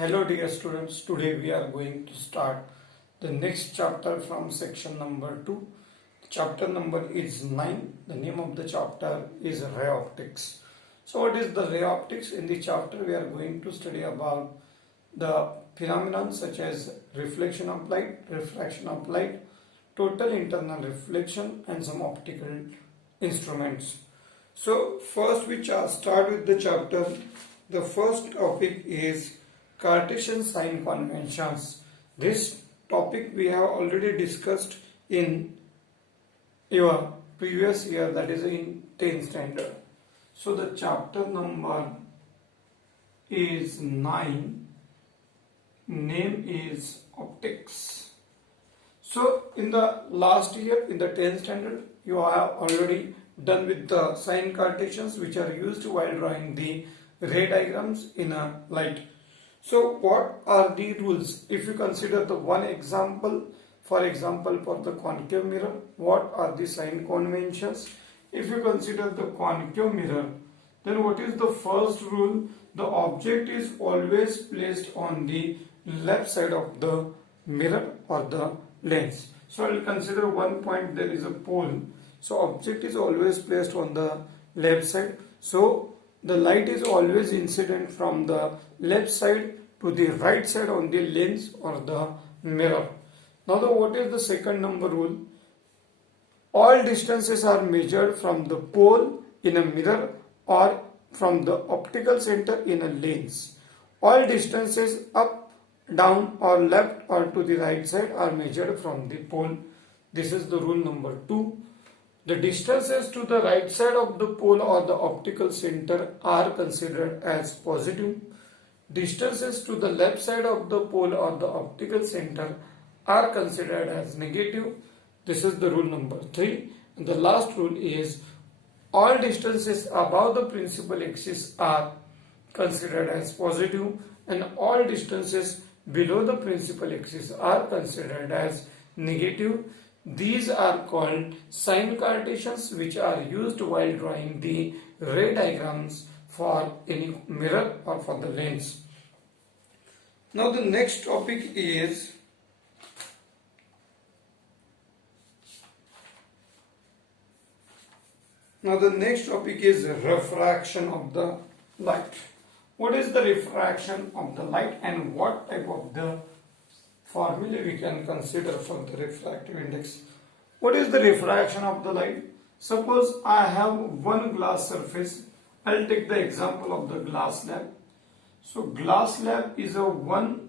Hello dear students, today we are going to start the next chapter from section number 2. Chapter number is 9. The name of the chapter is ray optics. So what is the ray optics? In the chapter we are going to study about the phenomenon such as reflection of light, refraction of light, total internal reflection and some optical instruments. So first we start with the chapter. The first topic is Cartesian sign conventions. This topic we have already discussed in your previous year, that is in 10th standard. So the chapter number is 9. Name is optics. So in the last year, in the 10th standard, you have already done with the sign Cartesians which are used while drawing the ray diagrams in a light. So what are the rules? If you consider the one example, for example for the concave mirror, what are the sign conventions? If you consider the concave mirror, then what is the first rule? The object is always placed on the left side of the mirror or the lens. So I will consider one point, there is a pole. So object is always placed on the left side. So the light is always incident from the left side to the right side on the lens or the mirror. Now what is the second number rule? All distances are measured from the pole in a mirror or from the optical center in a lens. All distances up, down or left or to the right side are measured from the pole. This is the rule number 2. The distances to the right side of the pole or the optical center are considered as positive. Distances to the left side of the pole or the optical center are considered as negative. This is the rule number 3. And the last rule is all distances above the principal axis are considered as positive and all distances below the principal axis are considered as negative. These are called sign Cartesians which are used while drawing the ray diagrams for any mirror or for the lens. Now the next topic is refraction of the light. What is the refraction of the light and what type of the formula we can consider for the refractive index? What is the refraction of the light? Suppose I have one glass surface. I'll take the example of the glass slab. So glass slab is a one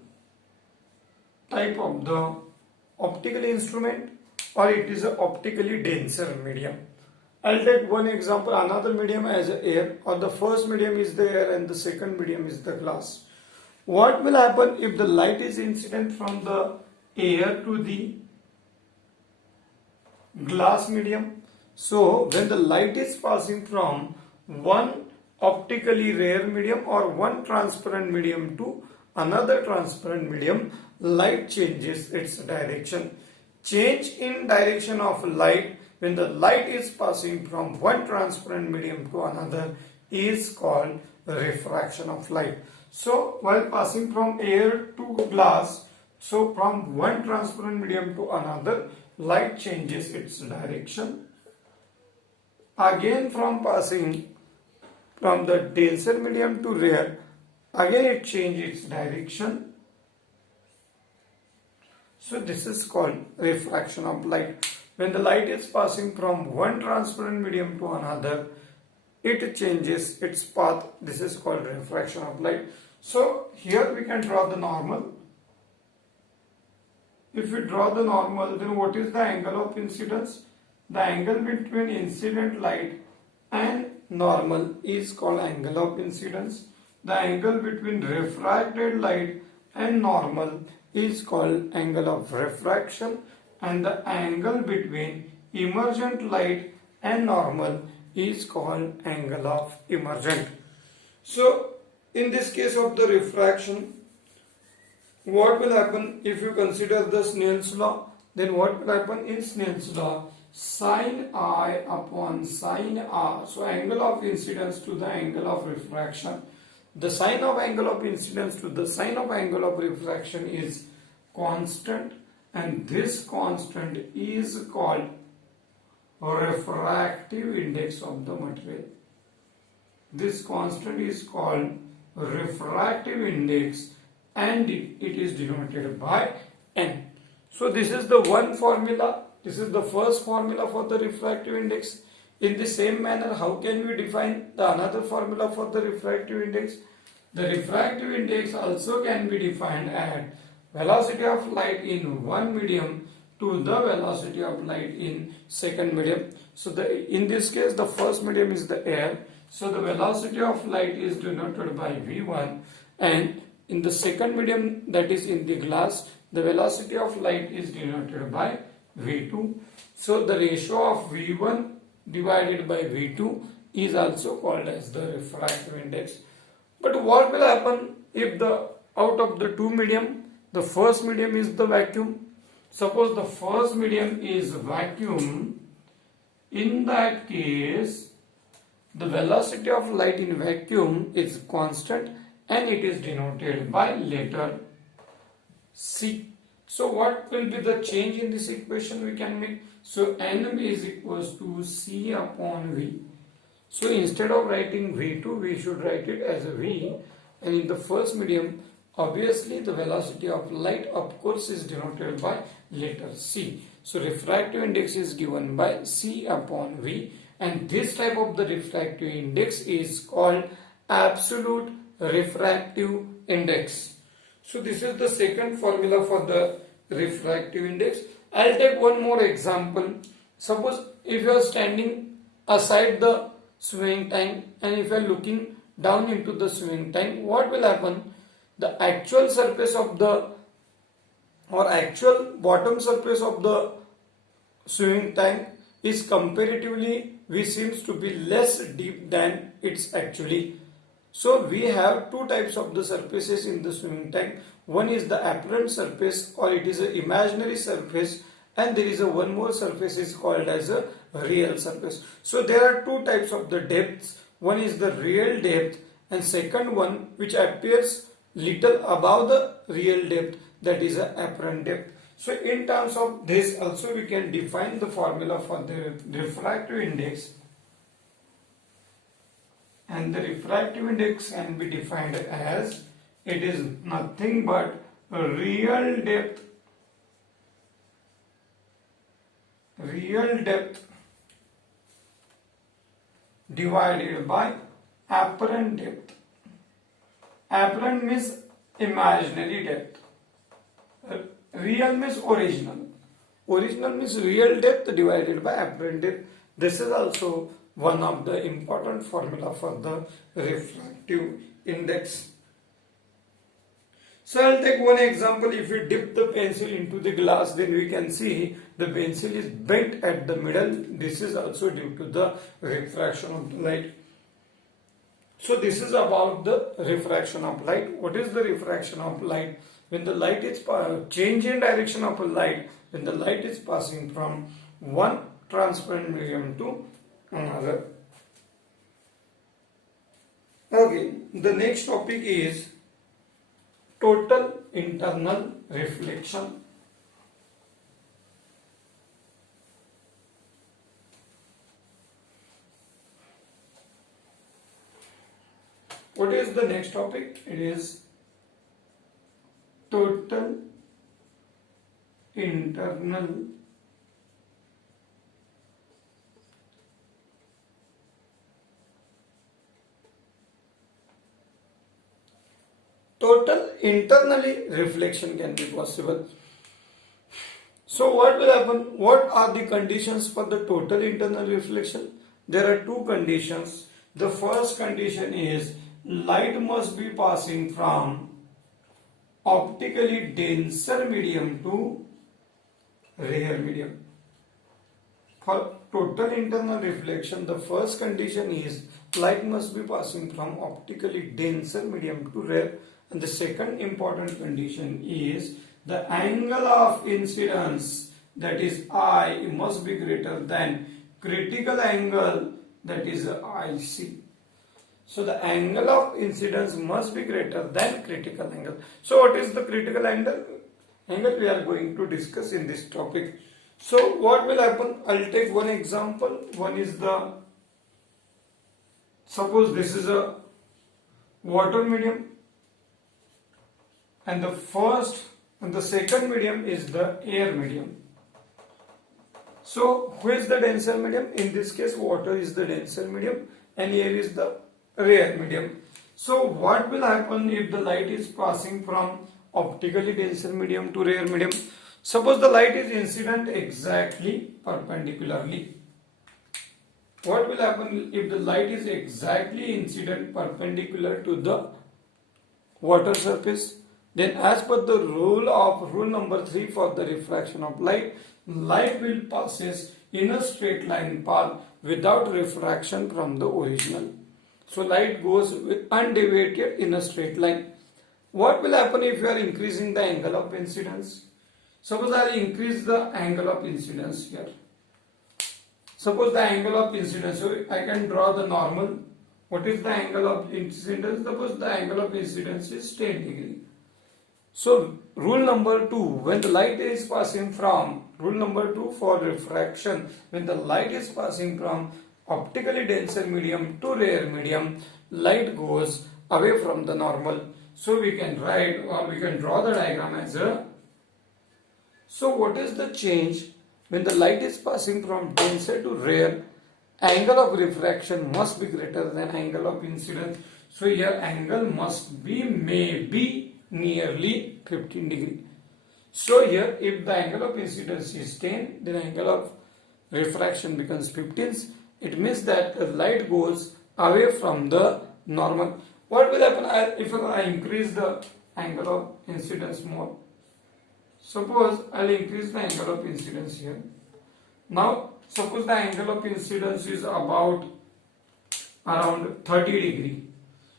type of the optical instrument or it is a optically denser medium. I'll take one example, another medium as air, or the first medium is the air and the second medium is the glass. What will happen if the light is incident from the air to the glass medium? So when the light is passing from one optically rare medium or one transparent medium to another transparent medium, light changes its direction. Change in direction of light when the light is passing from one transparent medium to another is called refraction of light. So while passing from air to glass, so from one transparent medium to another, light changes its direction. Again from passing from the denser medium to rare, again it changes its direction. So this is called refraction of light. When the light is passing from one transparent medium to another, it changes its path. This is called refraction of light. So here we can draw the normal. If we draw the normal, then what is the angle of incidence? The angle between incident light and normal is called angle of incidence. The angle between refracted light and normal is called angle of refraction, and the angle between emergent light and normal is called angle of emergent. So in this case of the refraction, what will happen if you consider the Snell's law? Then what will happen in Snell's law? Sin I upon sin R. So angle of incidence to the angle of refraction. the sine of angle of incidence to the sine of angle of refraction is constant, and this constant is called refractive index of the material. This constant is called refractive index, and it is denoted by n. So this is the one formula. This is the first formula for the refractive index. In the same manner, how can we define the another formula for the refractive index? The refractive index also can be defined as velocity of light in one medium to the velocity of light in second medium. So in this case, the first medium is the air. So the velocity of light is denoted by v1, and in the second medium, that is in the glass, the velocity of light is denoted by v2. So the ratio of v1 divided by v2 is also called as the refractive index. But what will happen if the out of the two medium, the first medium is the vacuum? Suppose the first medium is vacuum. In that case, the velocity of light in vacuum is constant, and it is denoted by letter C. So what will be the change in this equation we can make? So N is equals to C upon V. So instead of writing V2, we should write it as a V. And in the first medium, obviously the velocity of light, of course, is denoted by letter C. So refractive index is given by C upon V. And this type of the refractive index is called absolute refractive index. So this is the second formula for the refractive index. I'll take one more example. Suppose if you are standing aside the swimming tank, and if you are looking down into the swimming tank, what will happen? The actual surface of the actual bottom surface of the swimming tank is comparatively, seems to be less deep than it's actually. So we have two types of the surfaces in the swimming tank. One is the apparent surface, or it is an imaginary surface, and there is a one more surface is called as a real surface. So there are two types of the depths. One is the real depth, and second one which appears little above the real depth, that is an apparent depth. So in terms of this also we can define the formula for the refractive index, and the refractive index can be defined as, it is nothing but real depth divided by apparent depth. Apparent means imaginary depth. Real means original. Original means real depth divided by apparent depth. This is also one of the important formula for the refractive index. So I'll take one example. If we dip the pencil into the glass, then we can see the pencil is bent at the middle. This is also due to the refraction of the light. So this is about the refraction of light. What is the refraction of light? When the light is change in direction of a light, when the light is passing from one transparent medium to another. Okay, the next topic is total internal reflection. What is the next topic? It is total internal internally reflection can be possible. So what will happen? What are the conditions for the total internal reflection? There are two conditions. The first condition is light must be passing from optically denser medium to rare medium. For total internal reflection, the first condition is light must be passing from optically denser medium to rare, and the second important condition is the angle of incidence, that is I, must be greater than critical angle, that is IC. So the angle of incidence must be greater than critical angle. So what is the critical angle? Angle we are going to discuss in this topic. So what will happen? I'll take one example. One is suppose this is a water medium, and the first and the second medium is the air medium. So who is the denser medium? In this case, water is the denser medium and air is the rare medium. So what will happen if the light is passing from optically denser medium to rare medium? Suppose the light is incident exactly perpendicularly. What will happen if the light is exactly incident perpendicular to the water surface? Then as per the rule number 3 for the refraction of light, light will passes in a straight line path without refraction from the original. So light goes with undeviated in a straight line. What will happen if you are increasing the angle of incidence? Suppose I increase the angle of incidence here. Suppose the angle of incidence, so I can draw the normal. What is the angle of incidence? Suppose the angle of incidence is 10 degree. So rule number 2, when the light is passing from, rule number 2 for refraction, when the light is passing from optically denser medium to rare medium, light goes away from the normal. So we can write or we can draw the diagram as a. So what is the change when the light is passing from denser to rare? Angle of refraction must be greater than angle of incidence. So here angle must be maybe nearly 15 degree. So here if the angle of incidence is 10, then angle of refraction becomes 15. It means that the light goes away from the normal. What will happen if I increase the angle of incidence more? Suppose I'll increase the angle of incidence here. Now suppose the angle of incidence is about around 30 degree.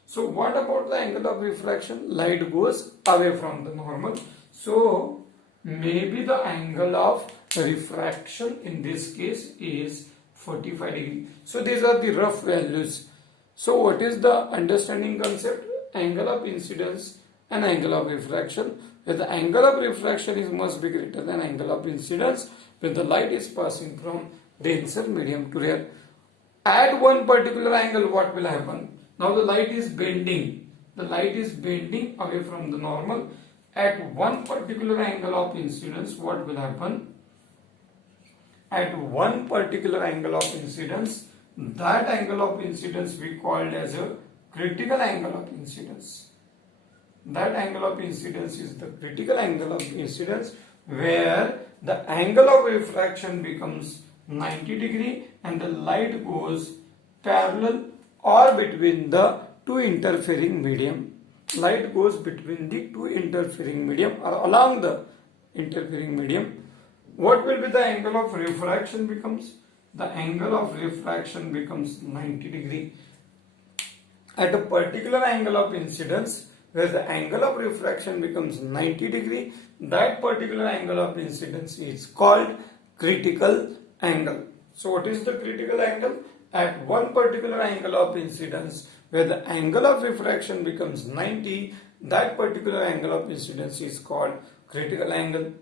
So what about the angle of refraction? Light goes away from the normal. So maybe the angle of refraction in this case is 45 degree. So these are the rough values. So what is the understanding concept? Angle of incidence and angle of refraction. Where the angle of refraction must be greater than angle of incidence when the light is passing from denser medium to rare. At one particular angle, what will happen? Now the light is bending. The light is bending away from the normal. At one particular angle of incidence, what will happen? At one particular angle of incidence, that angle of incidence we called as a critical angle of incidence. That angle of incidence is the critical angle of incidence where the angle of refraction becomes 90 degree and the light goes parallel or between the two interfering medium. Light goes between the two interfering medium or along the interfering medium. What will be the angle of refraction becomes? The angle of refraction becomes 90 degree. At a particular angle of incidence, where the angle of refraction becomes 90 degree, that particular angle of incidence is called critical angle. So what is the critical angle? At one particular angle of incidence, where the angle of refraction becomes 90, that particular angle of incidence is called critical angle.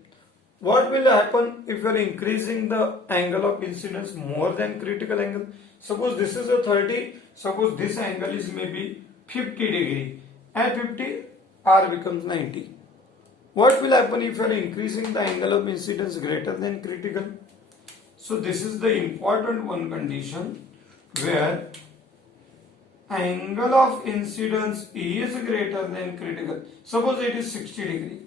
What will happen if you are increasing the angle of incidence more than critical angle? Suppose this is a 30, suppose this angle is maybe 50 degree. At 50, R becomes 90. What will happen if you are increasing the angle of incidence greater than critical? So this is the important one condition where angle of incidence is greater than critical. Suppose it is 60 degree.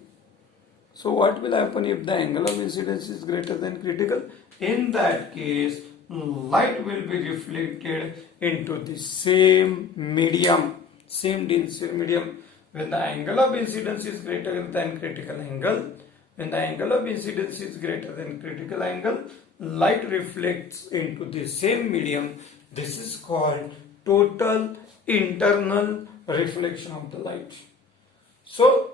So what will happen if the angle of incidence is greater than critical? In that case, light will be reflected into the same medium, same denser medium. When the angle of incidence is greater than critical angle, when the angle of incidence is greater than critical angle, light reflects into the same medium. This is called total internal reflection of the light. So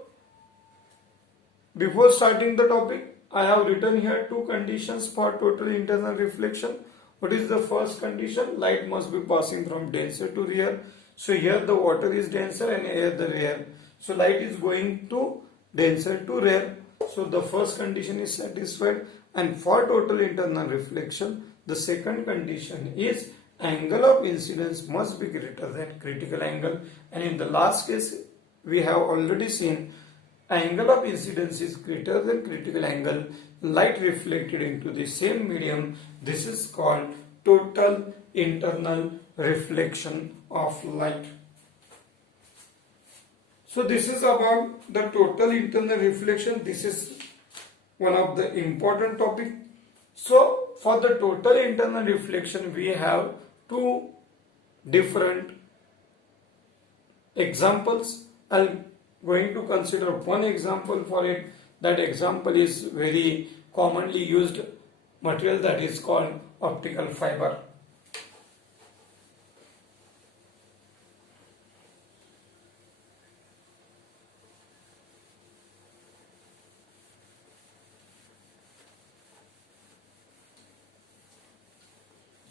before starting the topic, I have written here two conditions for total internal reflection. What is the first condition? Light must be passing from denser to rare. So here the water is denser and here the rare. So light is going to denser to rare. So the first condition is satisfied, and for total internal reflection, the second condition is angle of incidence must be greater than critical angle. And in the last case, we have already seen angle of incidence is greater than critical angle, light reflected into the same medium. This is called total internal reflection of light. So this is about the total internal reflection. This is one of the important topic. So for the total internal reflection, we have two different examples. I'm going to consider one example for it. That example is very commonly used material, that is called optical fiber.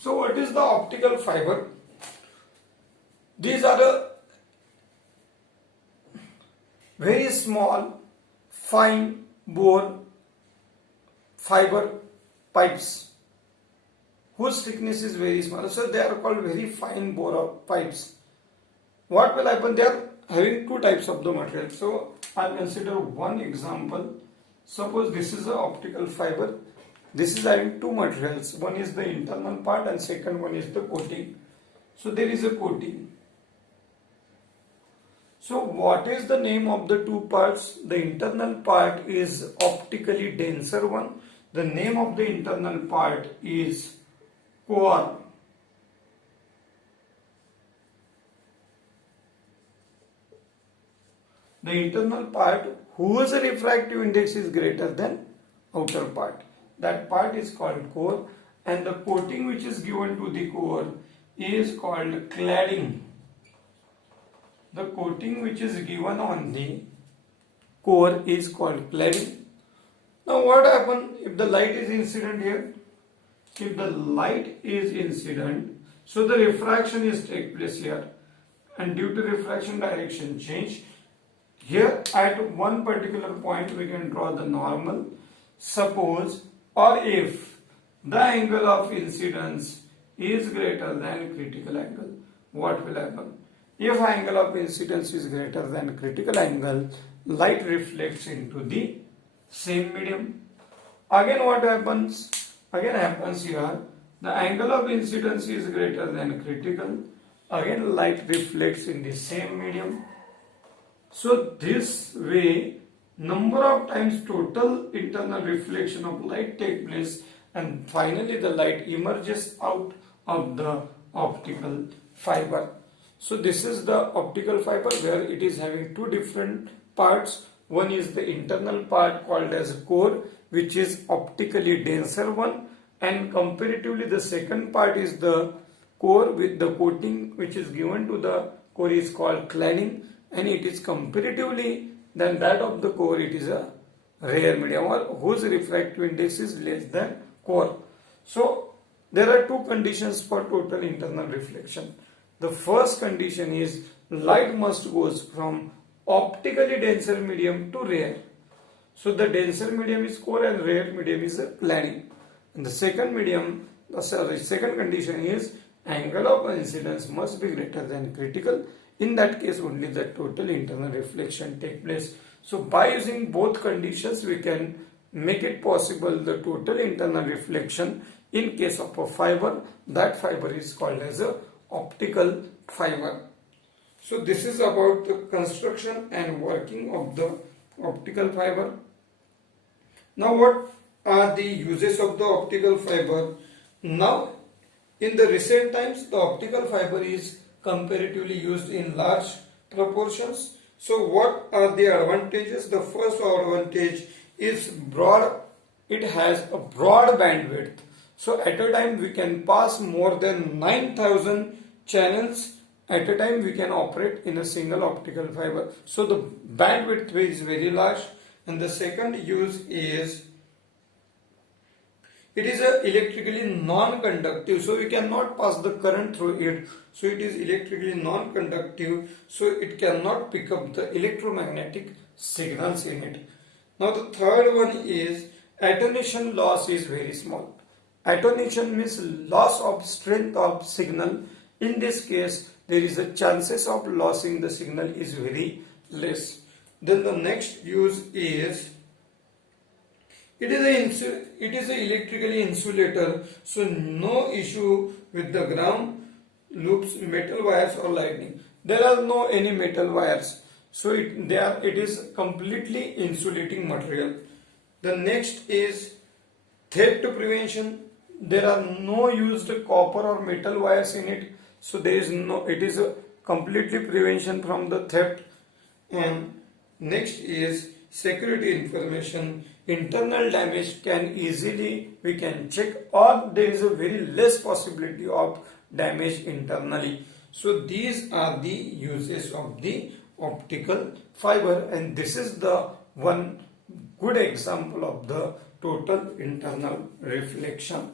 So what is the optical fiber? These are a very small, fine bore fiber pipes whose thickness is very small. So they are called very fine bore pipes. What will happen? They are having two types of the material. So I'll consider one example. Suppose this is an optical fiber. This is having two materials. One is the internal part and second one is the coating. So there is a coating. So what is the name of the two parts? The internal part is optically denser one. The name of the internal part is core. The internal part whose refractive index is greater than outer part. That part is called core, and the coating which is given to the core is called cladding. The coating which is given on the core is called cladding. Now what happens if the light is incident here? If the light is incident, so the refraction is take place here, and due to refraction direction change, here at one particular point we can draw the normal. Suppose or if the angle of incidence is greater than critical angle, what will happen? If angle of incidence is greater than critical angle, light reflects into the same medium. Again what happens? Again happens here, the angle of incidence is greater than critical, again light reflects in the same medium. So this way number of times total internal reflection of light take place, and finally the light emerges out of the optical fiber. So this is the optical fiber where it is having two different parts. One is the internal part called as core, which is optically denser one, and comparatively the second part is the core with the coating which is given to the core is called cladding, and it is comparatively than that of the core, it is a rare medium or whose refractive index is less than core. So there are two conditions for total internal reflection. The first condition is light must goes from optically denser medium to rare. So the denser medium is core and rare medium is cladding. And the second second condition is angle of incidence must be greater than critical. In that case only the total internal reflection take place. So by using both conditions we can make it possible the total internal reflection in case of a fiber. That fiber is called as a optical fiber. So this is about the construction and working of the optical fiber. Now what are the uses of the optical fiber? Now in the recent times the optical fiber is comparatively used in large proportions. So what are the advantages? The first advantage is broad. It has a broad bandwidth. So at a time we can pass more than 9,000 channels at a time we can operate in a single optical fiber. So the bandwidth is very large. And the second use is it is a electrically non-conductive, so you cannot pass the current through it. So it is electrically non-conductive, so it cannot pick up the electromagnetic signals in it. Now the third one is attenuation loss is very small. Attenuation means loss of strength of signal. In this case, there is a chances of losing the signal is very less. Then the next use is it is a electrically insulator, so no issue with the ground, loops, metal wires or lightning. There are no any metal wires, so it is completely insulating material. The next is theft prevention. There are no used copper or metal wires in it, so there is no, it is a completely prevention from the theft. And next is security information. Internal damage can easily we can check, or there is a very less possibility of damage internally. So these are the uses of the optical fiber, and this is the one good example of the total internal reflection.